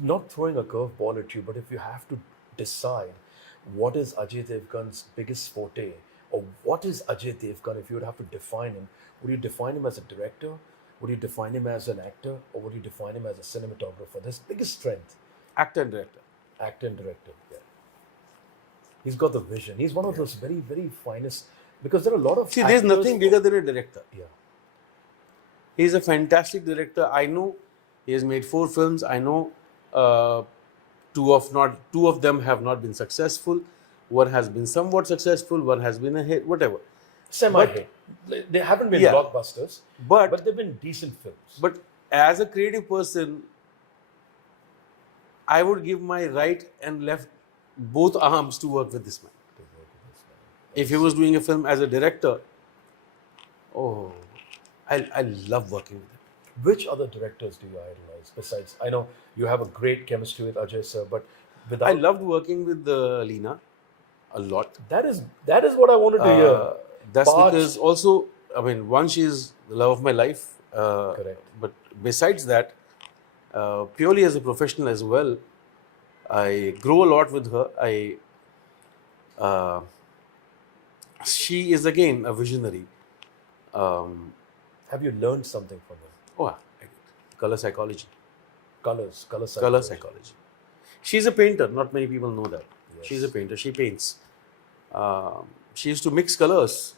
not throwing a curveball at you, but if you have to decide what is Ajay Devgan's biggest forte, or what is Ajay Devgan, if you would have to define him, would you define him as a director? Would you define him as an actor? Or would you define him as a cinematographer? His biggest strength, Actor and director. actor and director. Yeah. He's got the vision. He's one of those very, very finest, because there are a lot of See, there's actors- nothing bigger than a director. Yeah. He's a fantastic director. I know he has made 4 films. I know two of them have not been successful. One has been somewhat successful. One has been a hit. Whatever. Semi-hit. They haven't been Yeah. blockbusters, But they've been decent films. But as a creative person, I would give my right and left both arms to work with this man. If he was doing a film as a director, oh, I love working with him. Which other directors do you idolize besides? I know you have a great chemistry with Ajay sir, but without I loved working with Leena a lot. that is what I wanted to hear. That's Parched. because also, I mean, one, she is the love of my life. Correct. But besides that, purely as a professional as well, I grow a lot with her. She is again a visionary. Have you learned something from them? Oh, I did. Color psychology. Color Color psychology. psychology. She's a painter. Not many people know that. Yes. She's a painter. She paints. She used to mix colors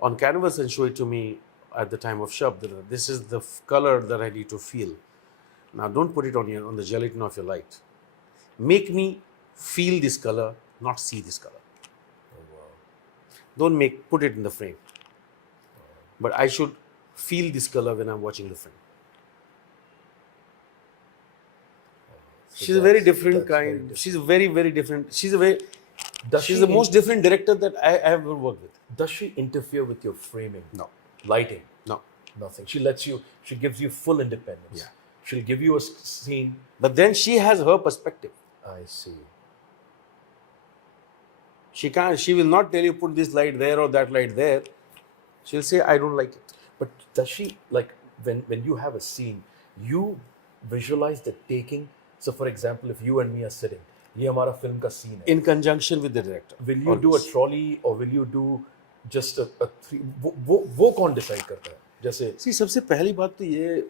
on canvas and show it to me at the time of shop. This is the color that I need to feel. Now, don't put it on the gelatin of your light. Make me feel this color, not see this color. Oh, wow. Don't put it in the frame. But I should feel this color when I'm watching the frame. So She's a very that's different very kind. different. She's a very, very different. She's the she most different director that I ever worked with. Does she interfere with your framing? No. Lighting? No. Nothing. She gives you full independence. Yeah. She'll give you a scene. But then she has her perspective. I see. She will not tell you put this light there or that light there. She'll say, I don't like it. But does she, like, when you have a scene, you visualize the taking? So, for example, if you and me are sitting, ये हमारा film का scene है. In conjunction with the director. Will you do a trolley or will you do just a three? वो कौन decide करता है? जैसे See, सबसे पहली बात तो ये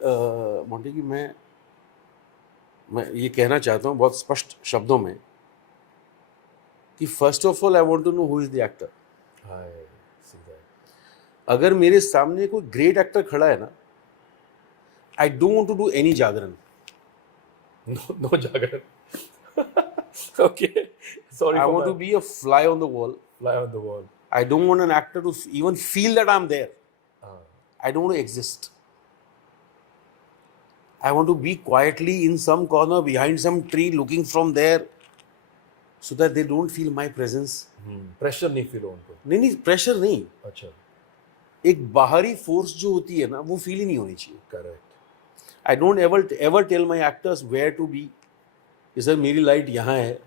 मोंटी की मैं ये कहना चाहता हूँ बहुत स्पष्ट शब्दों में कि first of all I want to know who is the actor. I see that. अगर मेरे सामने कोई ग्रेट एक्टर खड़ा है ना, I don't want to do any जागरण. No jagran. Okay. Sorry I for want to that. be a fly on the wall. Fly on the wall. I don't want an actor to even feel that I'm there. Ah. I don't want to exist. I want to be quietly in some corner behind some tree looking from there so that they don't feel my presence. Pressure नहीं feel हो उनको. नहीं pressure नहीं. अच्छा. एक बाहरी force जो होती है ना वो फील ही नहीं होनी चाहिए. Correct. I don't ever tell my actors where to be. कि सर मेरी लाइट यहाँ है.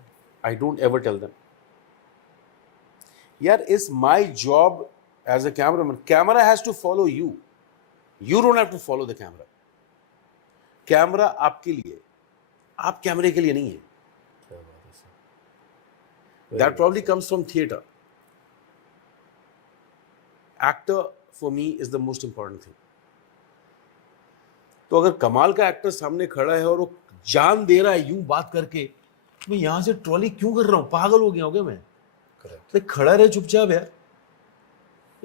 I don't ever tell them. यार, it's my job as a cameraman. Camera has to follow you. You don't have to follow the camera. Camera आपके लिए, आप कैमरे के लिए नहीं है. क्या बात है sir. That probably comes from theater. Actor for me is the most important thing. तो अगर कमाल का एक्टर सामने खड़ा है और वो जान दे रहा है यूं बात करके, मैं यहां से ट्रॉली क्यों कर रहा हूं? पागल हो गया हो क्या मैं? Correct. तो खड़ा रहे चुपचाप यार.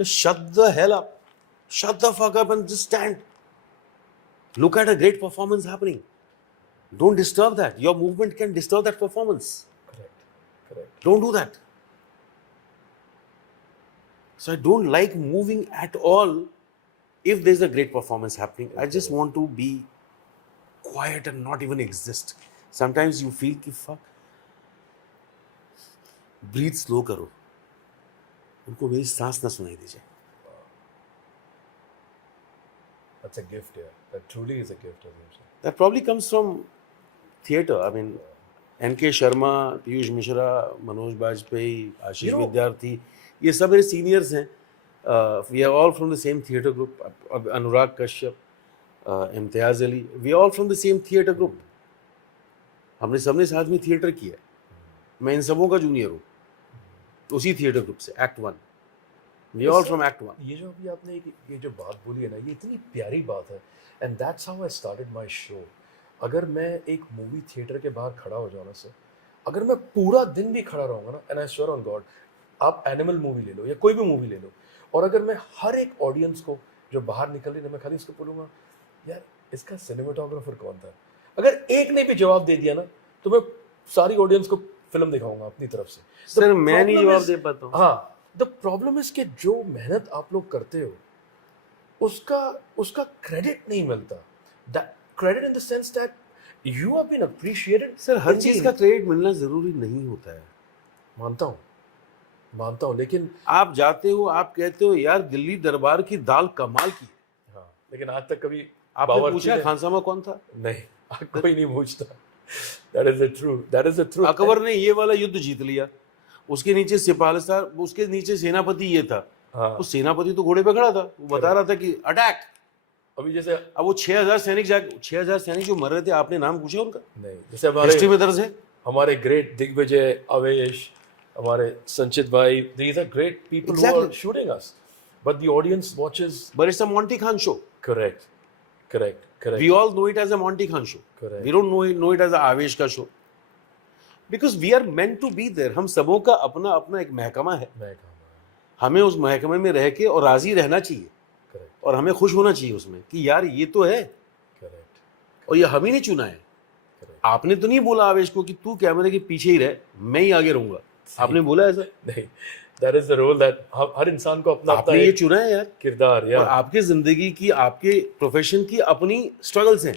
Shut the hell up. Shut the fuck up and just stand. Look at a great performance happening. Don't disturb that. Your movement can disturb that performance. Correct. Correct. Don't do that. So I don't like moving at all if there's a great performance happening. I just want to be quiet and not even exist. Sometimes you feel कि fuck. Breathe slow करो. उनको मेरी सांस ना सुनाई दीजिए. That's a gift, yeah. That truly is a gift, Aseem sir. That probably comes from theatre. I mean, N.K. Sharma, Piyush Mishra, Manoj Bajpayee, Ashish You know- Vidyarthi, ये सब मेरे seniors हैं. We are all from the same theatre group. Anurag Kashyap, Imtiaz Ali. We are all from the same theatre group. हमने सबने साथ में theatre किया, मैं इन सबों का जूनियर हूँ उसी थिएटर ग्रुप से, act 1, we all from act 1। ये जो अभी आपने ये जो बात बोली है ना, ये इतनी प्यारी बात है, and that's how I started my show. अगर मैं एक मूवी थिएटर के बाहर खड़ा हो जाऊँ ना सर, अगर मैं पूरा दिन भी खड़ा रहूँगा ना, and I sure on God, आप एनिमल मूवी ले लो या कोई भी मूवी ले लो, और अगर मैं हर एक ऑडियंस को जो बाहर निकल रही ना, मैं खाली इसको बोलूँगा, यार इसका सिनेमाटोग्राफर कौन था, अगर एक ने भी जवाब दे दिया ना, तो मैं सारी ऑडियंस को फिल्म दिखाऊंगा अपनी तरफ से। सर मैं नहीं जवाब दे पाता हूँ। हाँ, द प्रॉब्लम इज कि जो मेहनत आप लोग करते हो उसका उसका क्रेडिट नहीं मिलता, that credit in the sense that you have been appreciated. Sir हर चीज का क्रेडिट मिलना जरूरी नहीं होता है। मानता हूँ, लेकिन आप जाते हो, आप कहते हो यार दिल्ली दरबार की दाल कमाल की है। हाँ, लेकिन आज तक कभी आपने पूछा खानसामा कौन था? नहीं, कोई नहीं पूछता। That is the truth. Akbar ने ये वाला युद्ध जीत लिया, उसके नीचे सिपाहिसार, उसके नीचे सेनापति ये था। हाँ, उस सेनापति तो घोड़े पे खड़ा था, वो बता रहा था कि अटैक। अभी जैसे अब वो 6000 सैनिक जो मर रहे थे, आपने नाम पूछा उनका? नहीं, जैसे हिस्ट्री में दर्ज है। हमारे ग्रेट दिग्विजय, अवेश, हमारे संचित भाई, these are great people who are shooting us, but the audience watches. But it's a Monty Khan show. Correct. We all know it as a Monty Khan show. Correct. We don't know it as a आवेश का show. Because we are meant to be there. हम सबों का अपना अपना एक महकमा है, हमें उस महकमे में रह के और राजी रहना चाहिए। Correct. और हमें खुश होना चाहिए उसमें कि यार ये तो है। Correct. और ये हम ही नहीं चुना है। Correct. आपने तो नहीं बोला आवेश को कि तू कैमरे के पीछे ही रह, मैं ही आगे रहूंगा। आपने बोला ऐसा? नहीं, that is the role that हर इंसान को अपना आपने ये चुना है यार किरदार, यार। और आपके जिंदगी की, आपके प्रोफेशन की अपनी स्ट्रगल्स हैं।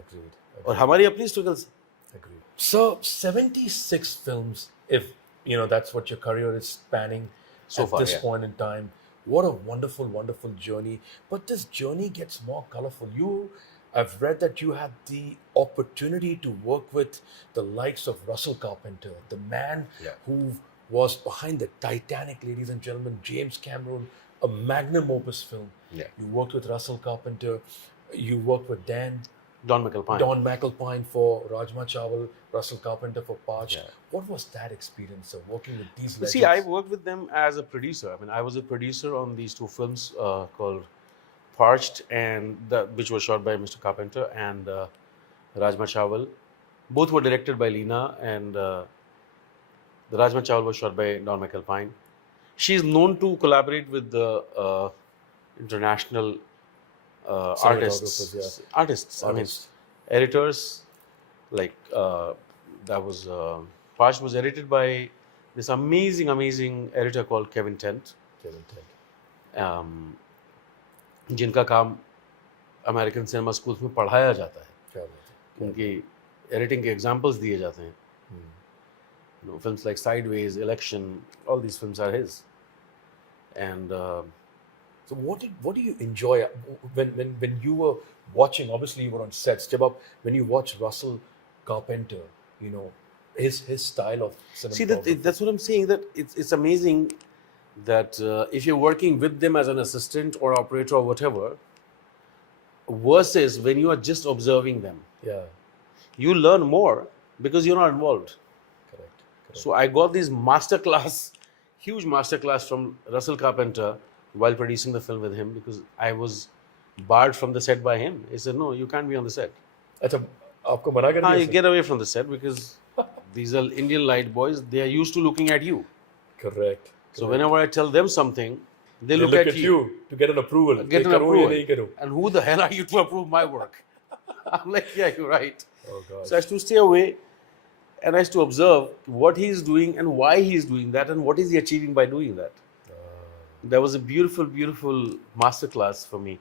Agreed. और हमारी अपनी स्ट्रगल्स हैं। Agreed. So 76 films, if you know that's what your career is spanning So at far, this yeah. point in time. What a wonderful journey. But this journey gets more colorful. I've read that you had the opportunity to work with the likes of Russell Carpenter, the man who was behind the Titanic, ladies and gentlemen, James Cameron, a magnum opus film. Yeah. You worked with Russell Carpenter. You worked with Don McAlpine. Don McAlpine for Rajma Chawal, Russell Carpenter for Parched. Yeah. What was that experience of working with these legends? See, I worked with them as a producer. I mean, I was a producer on these two films called Parched, and which was shot by Mr. Carpenter, and Rajma Chawal. Both were directed by Leena, and the Rajma Chawal was shot by Don McAlpine. She is known to collaborate with the international artists. I mean, editors. Like that was Parched was edited by this amazing editor called Kevin Tent. जिनका काम American cinema schools में पढ़ाया जाता है। उनकी editing के examples दिए जाते हैं। Films like Sideways, Election, all these films are his. And so what do you enjoy when you were watching? Obviously, you were on sets. When you watch Russell Carpenter, you know his style of cinematography. See, that's what I'm saying. That it's amazing that if you're working with them as an assistant or operator or whatever, versus when you are just observing them. Yeah. You learn more because you're not involved. Correct. So I got this huge masterclass from Russell Carpenter while producing the film with him, because I was barred from the set by him. He said, "No, you can't be on the set." अच्छा, आपको मना कर दिया? You get away from the set because these are Indian light boys. They are used to looking at you. Correct. So whenever I tell them something, they look at you to get an approval. Get an approval. And who the hell are you to approve my work? I'm like, yeah, you're right. Oh God. So I used to stay away, and I used to observe what he is doing and why he is doing that, and what is he achieving by doing that. That was a beautiful masterclass for me.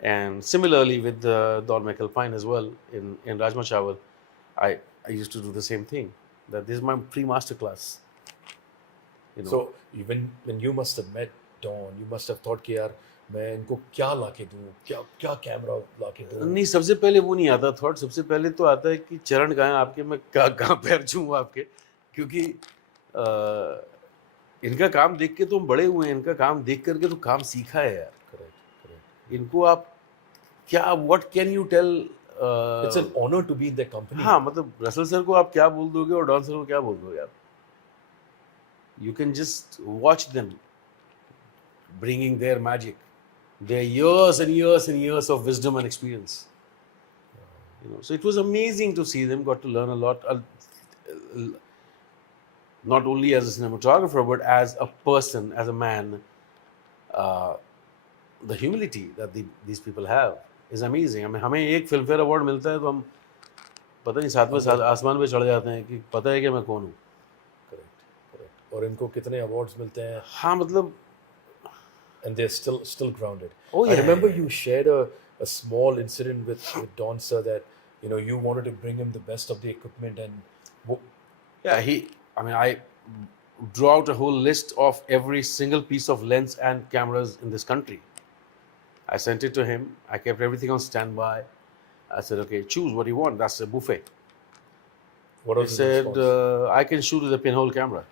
And similarly with Don McAlpine as well in Rajma Chawal, I used to do the same thing. That this is my pre-masterclass. You know. So when you must have met Don, you must have thought कि यार मैं इनको क्या लाके दूँ, क्या camera लाके दूँ? नहीं, सबसे पहले वो नहीं आता थॉट। सबसे पहले तो आता है कि चरण कहाँ हैं आपके, मैं कहाँ पैर छूँ आपके, क्योंकि इनका काम देख के तो हम बड़े हुए हैं, इनका काम देख करके तो काम सीखा है यार। Correct. इनको आप क्या, what can you tell It's an honor to be in their company. हाँ मतलब रसल सर को आप क्या बोल दोगे और डॉन सर को क्या बोल दोगे आप? You can just watch them bringing their magic, their years and years and years of wisdom and experience. You know, so it was amazing to see them. Got to learn a lot, not only as a cinematographer but as a person, as a man. The humility that these people have is amazing. I mean, हमें एक Filmfare award मिलता है तो हम पता नहीं सातवें सात आसमान पे चढ़ जाते हैं कि पता है कि मैं कौन हूँ. Correct. और इनको कितने awards मिलते हैं. हाँ मतलब. And they're still grounded. Oh yeah. I remember you shared a small incident with Don sir that you wanted to bring him the best of the equipment and yeah, I drew out a whole list of every single piece of lens and cameras in this country. I sent it to him. I kept everything on standby. I said, okay, choose what you want. That's a buffet. What He was his said, response? I can shoot with a pinhole camera.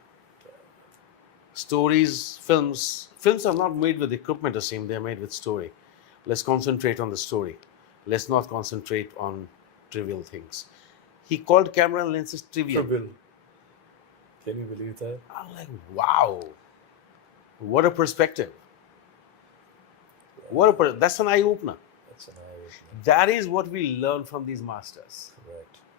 Stories, films are not made with equipment, Aseem. They're made with story. Let's concentrate on the story. Let's not concentrate on trivial things. He called camera and lenses trivial. Can you believe that? I'm like, wow. What a perspective. That's an eye-opener. That's an eye-opener. That is what we learn from these masters.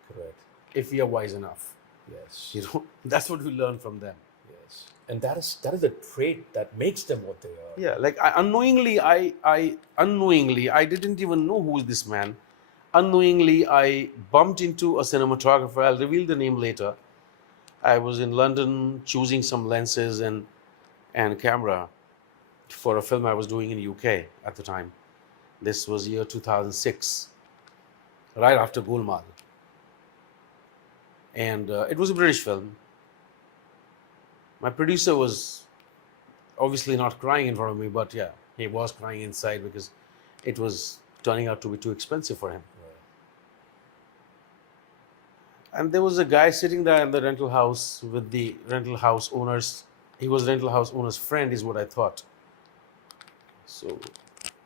Correct. If we are wise enough. Yes. That's what we learn from them. Yes. And that is a trait that makes them what they are. Yeah, like unknowingly, I didn't even know who is this man. Unknowingly, I bumped into a cinematographer. I'll reveal the name later. I was in London choosing some lenses and camera for a film I was doing in UK at the time. This was year 2006, right after Golmaal. And it was a British film. My producer was obviously not crying in front of me, but yeah, he was crying inside because it was turning out to be too expensive for him. And there was a guy sitting there in the rental house with the rental house owners. He was rental house owner's friend, is what I thought. So,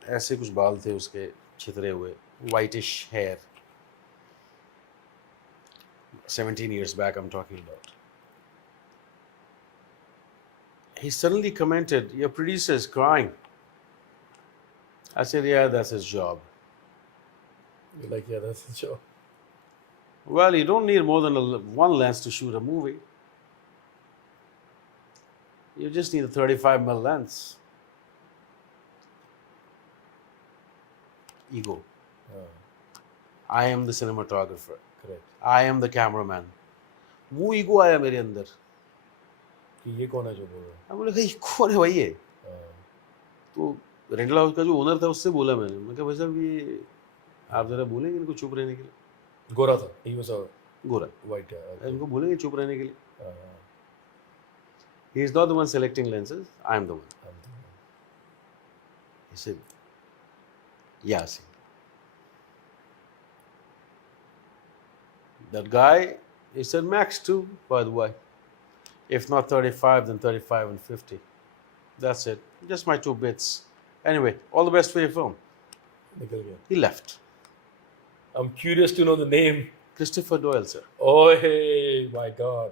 ऐसे कुछ बाल थे उसके छितरे हुए, whitish hair. 17 years back, I'm talking about. He suddenly commented, "Your producer is crying." I said, "Yeah, that's his job." You're like, yeah, that's his job. Well, you don't need more than one lens to shoot a movie. You just need a 35mm lens. Ego. I am the cinematographer. Correct. I am the cameraman. वो ego आया मेरे अंदर. कि ये कौन है जो बोल रहा है? मैं बोला ये कौन है भाई ये? तो रेंटल हाउस का जो ओनर था उससे बोला मैं कहा भाई साहब ये आप जरा बोलेंगे इनको चुप रहने के लिए. गोरा था. He was a गोरा. white. इनको बोलेंगे चुप रहने के लिए. He is not the one selecting lenses. I am the one. He said, "Yeah, see. That guy, he said max 2, by the way. If not 35, then 35 and 50. That's it. Just my 2 bits. Anyway, all the best for your film." निकल गया. He left. I'm curious to know the name. Christopher Doyle, sir. Oh, hey, my God.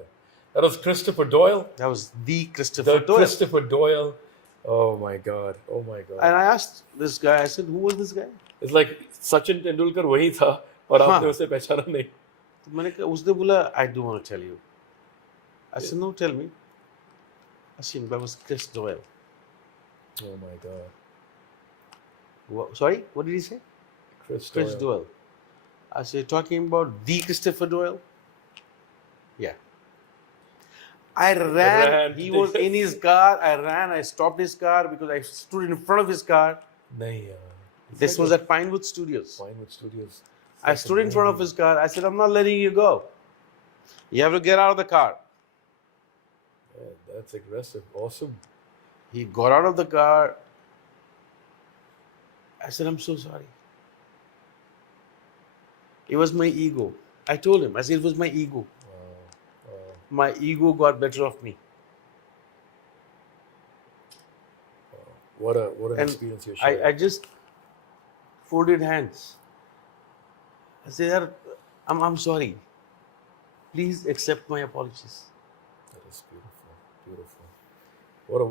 That was Christopher Doyle? That was the Christopher Doyle. Christopher Doyle. Oh, my God. And I asked this guy, I said, who was this guy? It's like Sachin Tendulkar वही था और आपने उसे पहचाना नहीं. तो मैंने कहा उसने बोला, I do want to tell you. I said, no, tell me. Aseem, that was Chris Doyle. Oh, my God. Sorry, what did he say? Chris Doyle. I said, talking about the Christopher Doyle? Yeah. I ran. He was in his car. I ran. I stopped his car because I stood in front of his car. नहीं. This was at Pinewood Studios. I stood in front of his car. I said, I'm not letting you go. You have to get out of the car. Yeah, that's aggressive. Awesome. He got out of the car. I said, I'm so sorry. It was my ego. I told him. I said, it was my ego. My ego got better of me. What an experience you shared. I just folded hands. I say, "Yaar, I'm sorry. Please accept my apologies." That is beautiful, beautiful.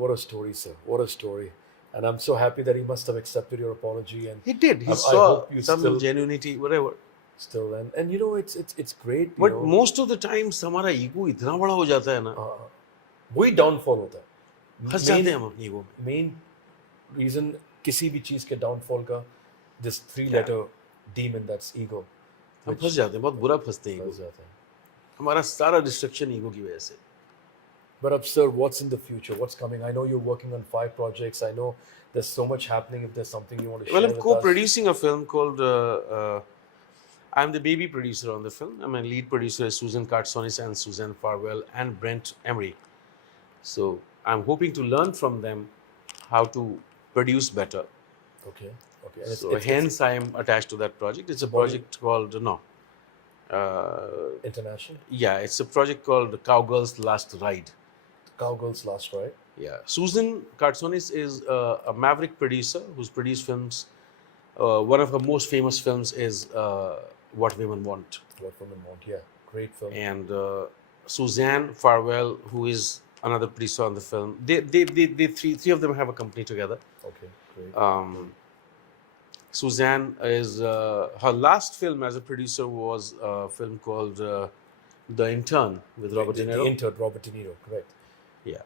What a story, sir. What a story. And I'm so happy that he must have accepted your apology. And He did. He I saw hope you some genuinity, whatever. still, and you know, it's great. You But know, most of the times हमारा ego इतना बड़ा हो जाता है ना, वही downfall होता है. फंस जाते हैं हम अपनी ईगो में. मेन रीजन किसी भी चीज के डाउनफॉल का this three Yeah. letter demon, that's ego. हम फंस जाते हैं, बहुत बुरा फंसते हैं फंस ईगो. जाते हैं. हमारा सारा डिस्ट्रक्शन ईगो की वजह से. But sir, what's in the future? What's coming? I know you're working on 5 projects. I know there's so much happening. If there's something you want to Well, share I'm with us. co-producing a film called. I'm the baby producer on the film. My lead producer is Susan Kartsonis and Suzanne Farwell and Brent Emery. So I'm hoping to learn from them how to produce better. Okay. Okay. So hence I am attached to that project. It's a project called international. Yeah, it's a project called Cowgirl's Last Ride. Cowgirl's Last Ride. Yeah, Susan Kartsonis is a maverick producer who's produced films. One of her most famous films is What Women Want. What Women Want. Yeah, great film. And Suzanne Farwell, who is another producer on the film. They three of them have a company together. Okay, great. Suzanne is her last film as a producer was a film called The Intern with Robert De Niro. The Intern, Robert De Niro, correct. Yeah.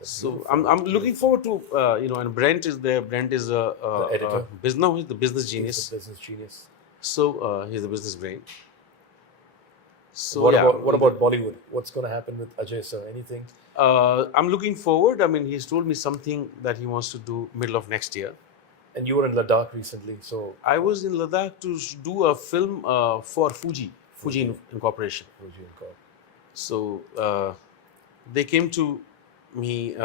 So beautiful. I'm looking forward to and Brent is there. Brent is The editor. He's the business genius. He's the business genius. So he's the business brain. So what about Bollywood? What's going to happen with Ajay sir? Anything? I'm looking forward. I mean, he's told me something that he wants to do middle of next year. And you were in Ladakh recently, so I was in Ladakh to do a film for Fuji Incorporation. Fuji Incorporation. So they came to me,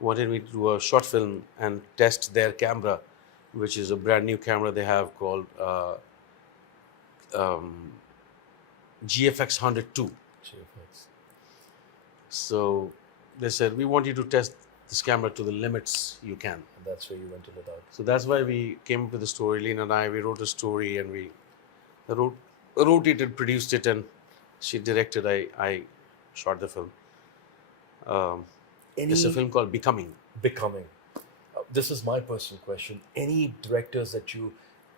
wanted me to do a short film and test their camera, which is a brand new camera they have called GFX 102. GFX. So they said, we want you to test this camera to the limits you can. And that's where you went to Ladakh. So that's why we came up with the story. Lena and I, we wrote a story and we wrote it and produced it, and she directed. I shot the film. It's a film called Becoming. Becoming. This is my personal question. Any directors that you,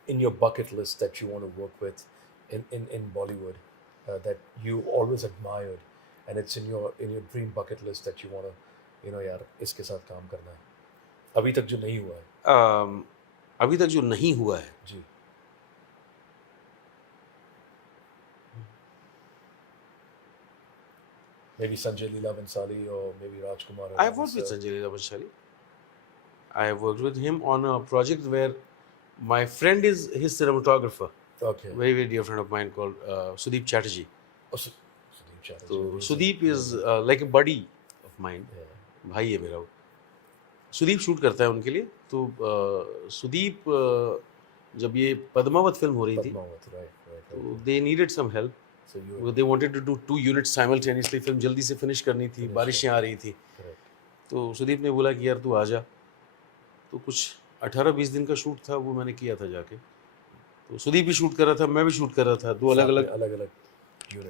in your bucket list, that you want to work with in Bollywood, that you always admired, and it's in your dream bucket list that you want to, यार इसके साथ काम करना है, अभी तक जो नहीं हुआ है? अभी तक जो नहीं हुआ है जी, maybe Sanjay Leela Bhansali or maybe Rajkumar. I have worked with Sanjay Leela Bhansali. I have worked with him on a project where my friend is his cinematographer. Okay. Very, very dear friend of mine called Sudeep Chatterjee. Oh, Sudeep Chatterjee. So Sudeep is like a buddy of mine. Yeah. भाई है मेरा वो. Sudeep shoot करता है उनके लिए. तो सुदीप जब ये पद्मावत फिल्म हो रही थी, तो they needed some help. They wanted to do 2 units simultaneously. Film जल्दी से फिनिश करनी थी, बारिशें आ रही थी. तो सुदीप ने बोला कि यार तू आ जा. तो कुछ 18-20 दिन का शूट था, वो मैंने किया था जाके. तो सुदीप भी शूट कर रहा था, मैं भी शूट कर रहा था. 2 अलग-अलग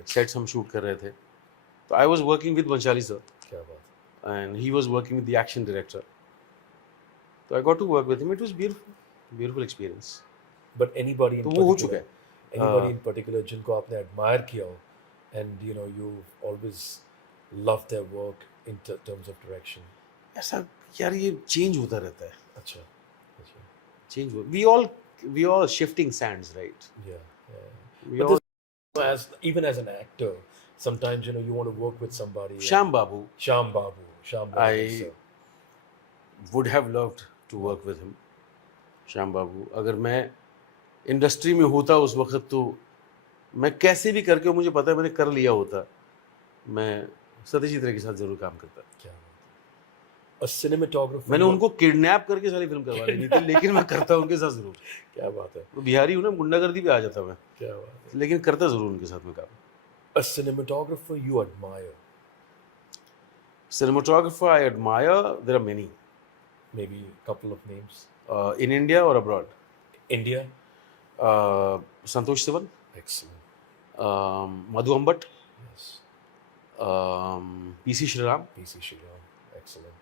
सेट्स हम शूट कर रहे थे. तो I was working with Bhansali sir. क्या बात. And he was working with the action director. So I got to work with him. It was beautiful experience. But anybody in तो वो हो चुका है. Anybody in particular जिनको आपने admire किया हो, and you've always loved their work in terms of direction? ऐसा यार ये change होता रहता है. अच्छा. Change. We all shifting sands, right? Yeah. But even as an actor, sometimes you want to work with somebody. Shyam Babu. I would have loved to work with him. Shyam Babu. अगर मैं industry में होता उस वक्त, तो मैं कैसे भी करके, मुझे पता है मैंने कर लिया होता, मैं सत्यजीत रे के साथ जरूर काम करता. क्या बात. A cinematographer. मैंने उनको किडनैप करके सारी फिल्म करवा लेनी थी, लेकिन मैं करता उनके साथ जरूर. क्या बात है. वो बिहारी हूँ ना, गुंडागर्दी पे आ जाता मैं. क्या बात है. लेकिन करता जरूर उनके साथ में काम. A cinematographer you admire? Cinematographer I admire, there are many. Maybe a couple of names. In India or abroad? India. Santosh Sivan, Excellent. Madhu Ambat, Yes. PC Shriram, PC Shriram. Excellent.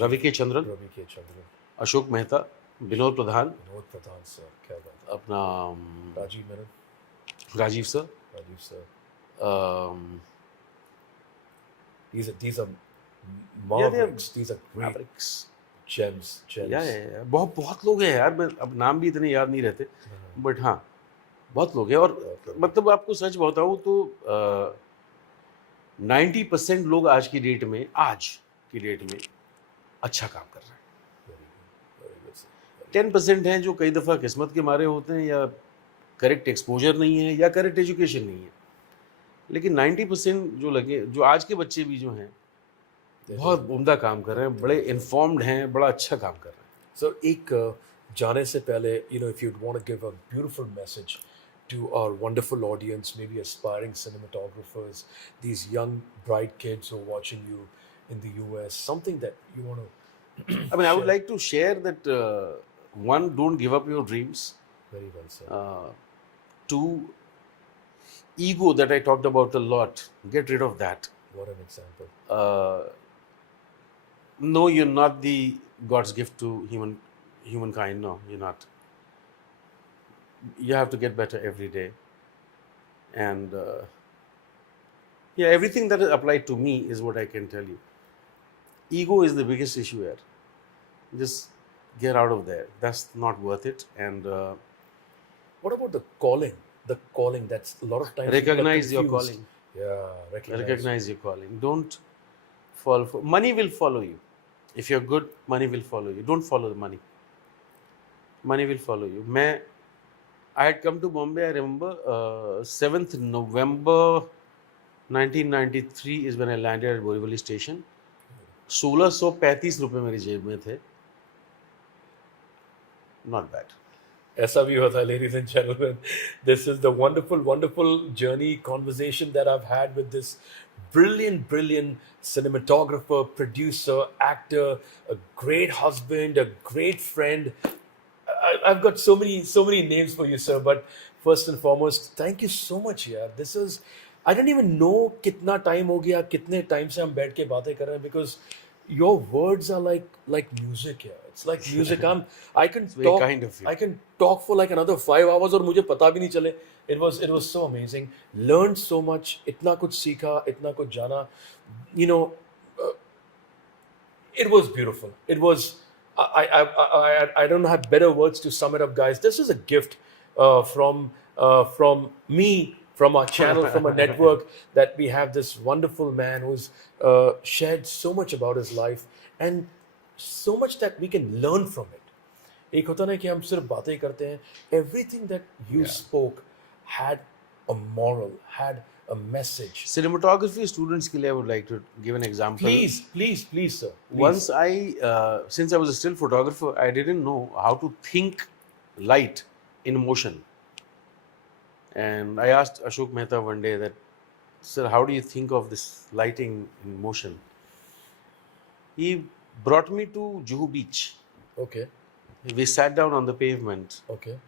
Ravi K Chandran, Ravi K. Chandran. Ashok Mehta, Vinod Pradhan, Vinod Pradhan sir. क्या बात है. अपना Rajiv Menon. Rajiv sir, Rajiv sir. um, These are yeah, they are mavericks. These are great fabrics. gems. बहुत बहुत लोग हैं यार, मैं अब नाम भी इतने याद नहीं रहते, बट हाँ बहुत लोग हैं. और मतलब आपको सच बताऊँ तो 90% लोग आज की डेट में अच्छा काम कर रहे हैं. Very good. Very good, sir. 10% हैं जो कई दफ़ा किस्मत के मारे होते हैं, या करेक्ट एक्सपोजर नहीं है, या करेक्ट एजुकेशन नहीं है. लेकिन 90% जो आज के बच्चे भी जो हैं बहुत उम्दा काम कर रहे हैं, बड़े इन्फॉर्म्ड हैं, बड़ा अच्छा काम कर रहे हैं. So, एक जाने से पहले, if you'd want to give a beautiful message to our wonderful audience, maybe aspiring cinematographers, these young bright kids who are watching you in the US, something that you want to. I mean, I would like to share that one, don't give up your dreams. Very well, sir. Two, ego that I talked about a lot, get rid of that. What an example. No, you're not the God's gift to humankind. No, you're not. You have to get better every day. And everything that is applied to me is what I can tell you. Ego is the biggest issue here. Just get out of there. That's not worth it. And What about the calling? The calling, that's a lot of times. people are recognize your confused. calling. Yeah, Recognize your calling. Don't fall for money. Will follow you. If you're good, money will follow you. Don't follow the money. Money will follow you. I had come to Bombay, I remember 7th November 1993 is when I landed at Borivali station. 1635 रुपए मेरी जेब में थे. Not bad. ऐसा भी होता है, ladies and gentlemen. This is the wonderful, wonderful journey conversation that I've had with this brilliant cinematographer, producer, actor, a great husband, a great friend. I've got so many names for you, sir. But first and foremost, thank you so much, yaar. This is, I don't even know कितना time हो गया, कितने time से हम बैठ के बातें कर रहे हैं, because your words are like music, yeah. It's like music. I can very talk. kind of you. I can talk for like another 5 hours और मुझे पता भी नहीं चले. It was so amazing. Learned so much. इतना कुछ सीखा, इतना कुछ जाना. It was beautiful. It was. I don't have better words to sum it up, guys. This is a gift from me, from our channel, from a network, that we have this wonderful man who's shared so much about his life, and so much that we can learn from it. एक होता ना कि हम सिर्फ बातें ही करते हैं. Everything that you spoke had a moral, had a message. Cinematography students के लिए I would like to give an example. Please, sir. Please. Once since I was a still photographer, I didn't know how to think light in motion. And I asked Ashok Mehta one day that, sir, how do you think of this lighting in motion? He brought me to Juhu Beach. Okay. We sat down on the pavement. Okay.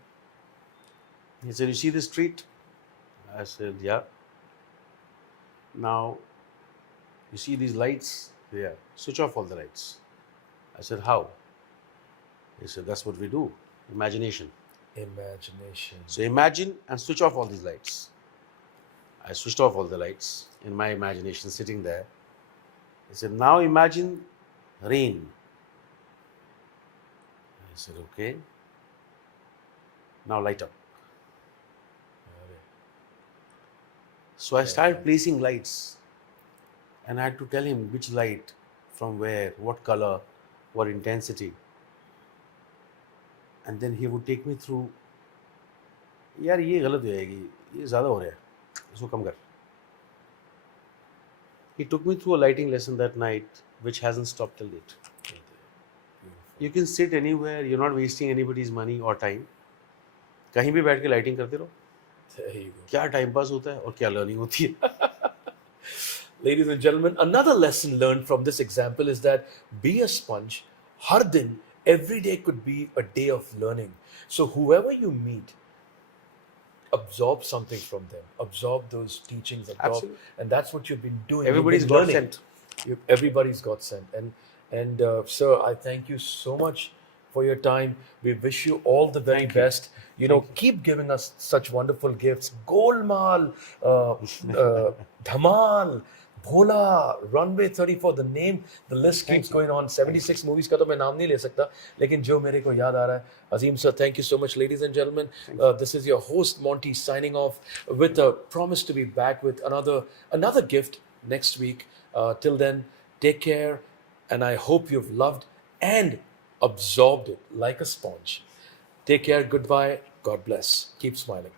He said, you see this street? I said, yeah. Now, you see these lights? Yeah. Switch off all the lights. I said, how? He said, that's what we do. Imagination. So imagine and switch off all these lights. I switched off all the lights in my imagination, sitting there. He said, now imagine rain. I said, okay. Now light up. So I started placing lights, and I had to tell him which light, from where, what color, what intensity. And then he would take me through, यार ये गलत हो जाएगी, ये ज़्यादा हो रहा है, इसको कम कर. He took me through a lighting lesson that night, which hasn't stopped till date. You can sit anywhere, you're not wasting anybody's money or time. कहीं भी बैठ के लाइटिंग करते रहो. क्या टाइम पास होता है और क्या लर्निंग होती है. Ladies and gentlemen, another lesson learned from this example is that be a sponge. हर दिन Every day could be a day of learning. So whoever you meet, absorb something from them, absorb those teachings, Absolutely. and that's what you've been doing. You've Everybody's been got learning. sent. Everybody's got sent, and sir, I thank you so much for your time. We wish you all the very Thank you. best. You know, keep giving us such wonderful gifts. Golmaal, Dhamal, Bhola, Runway 34. The name, the list keeps you. going on. 76 movies का तो मैं नाम नहीं ले सकता, लेकिन जो मेरे को याद आ रहा है. Aseem sir, thank you so much, ladies and gentlemen. This is your host Monty signing off with a promise to be back with another gift next week. Till then, take care, and I hope you've loved and absorbed it like a sponge. Take care. Goodbye. God bless. Keep smiling.